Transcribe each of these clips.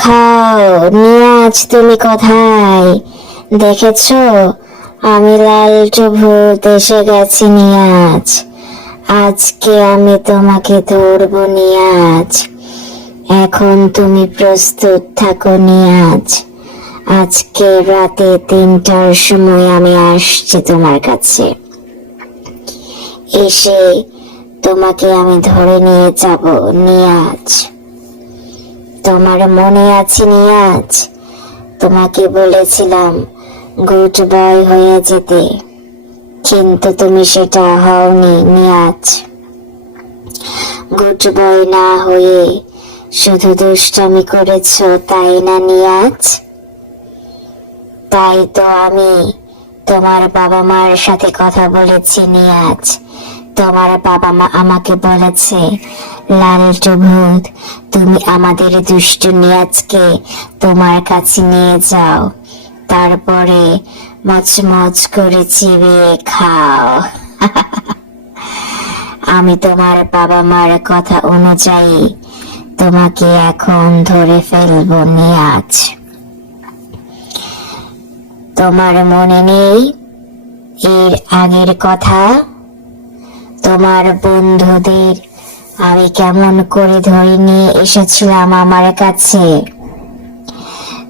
খাও নিয়াজ, তুমি কোথায়? দেখেছ? আমি লালটু ভূত এসে গেছি নিয়াজ। আজকে আমি তোমাকে ধরবো নিয়াজ। এখন তুমি প্রস্তুত থাকো নিয়াজ। আজকে রাতে তিনটার সময় আমি আসছি তোমার কাছে। এসে তোমাকে আমি ধরে নিয়ে যাব নিয়াজ। তোমার মনে আছে নিয়াজ তোমাকে বলেছিলাম, গুড বয় হয়ে যেতে। কিন্তু তুমি সেটা হওনি নিয়াজ গুড বয় না হয়ে শুধু দুষ্টামি করেছ, তাই না নিয়াজ তাই তো আমি তোমার বাবা মার সাথে কথা বলেছি নিয়াজ তোমার বাবা মা আমাকে বলেছে লালটু ভূত, তুমি আমাদের দুষ্টু নিয়াজকে তোমার কাছে নিয়ে যাও। তারপরে মচমচ করে চিবিয়ে খাও। আমি তোমার বাবা মার কথা অনুযায়ী তোমাকে এখন ধরে ফেলব নিয়াজ। তোমার মনে নেই এর আগের কথা? তোমার বন্ধুদের আমি কেমন করে ধরে নিয়ে এসেছিলাম আমার কাছে?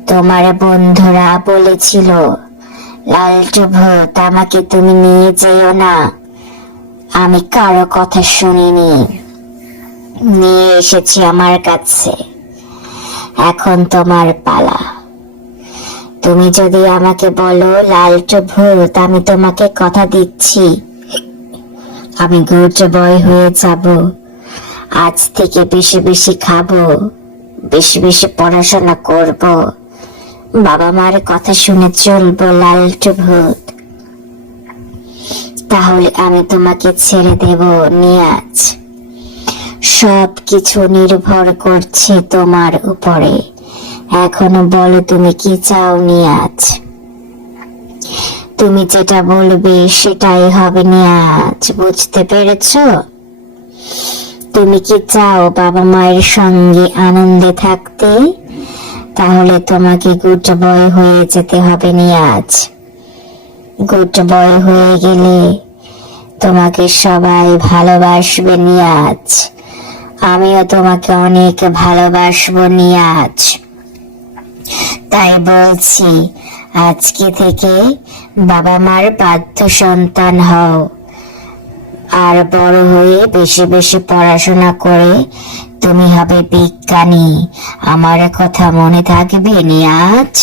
তোমার বন্ধুরা বলেছিল, লালটু ভূত, আমাকে তুমি নিয়ে যেও না। আমি কারও কথা শুনিনি। নিয়ে এসেছি আমার কাছে। এখন তোমার পালা। তুমি যদি আমাকে বলো, লালটু ভূত, আমি তোমাকে কথা দিচ্ছি, আমি গুড বয় হয়ে যাব। আজ থেকে বেশি বেশি খাব, বেশি বেশি পড়াশোনা করব। বাবা মার কথা শুনে চলবো লালটু ভূত তাহলে আমি তোমাকে ছেড়ে দেব নিয়াজ। সব কিছু নির্ভর করছে তোমার উপরে। এখনও বলো তুমি কি চাও নিয়াজ? তুমি যেটা বলবে সেটাই হবে নিয়াজ, বুঝতে পেরেছ? তুমি কি চাও বাবা মায়ের সঙ্গে আনন্দে থাকতে? তাহলে তোমাকে গুড বয় হয়ে যেতে হবে নিয়াজ। গুড বয় হয়ে গেলে তোমাকে সবাই ভালোবাসবে নিয়াজ। আমিও তোমাকে অনেক ভালোবাসবো নিয়াজ। তাই বলছি, আজকে থেকে বাবা মার বাধ্য সন্তান হও। আর বড় হয়ে বেশি বেশি পড়াশোনা করে তুমি হবে বিজ্ঞানী। আমার কথা মনে থাকবে নিয়াজ